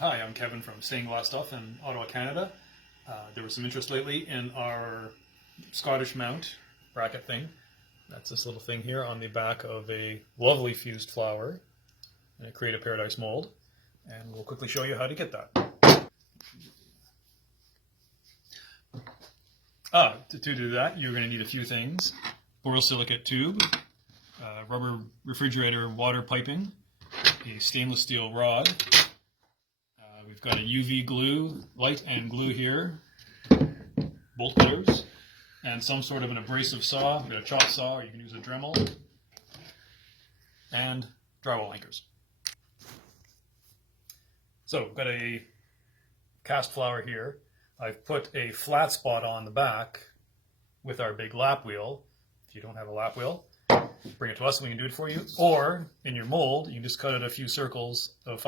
Hi, I'm Kevin from Stained Glass Stuff in Ottawa, Canada. There was some interest lately in our Scottish mount bracket thing. That's this little thing here on the back of a lovely fused flower in a Creative Paradise mold. And we'll quickly show you how to get that. To do that, you're going to need a few things. Borosilicate tube, rubber refrigerator water piping, a stainless steel rod. We've got a UV glue, light and glue here, bolt cutters, and some sort of an abrasive saw. We've got a chop saw, or you can use a Dremel, and drywall anchors. So we've got a cast flower here. I've put a flat spot on the back with our big lap wheel. If you don't have a lap wheel, bring it to us and we can do it for you. Or in your mold, you can just cut it a few circles of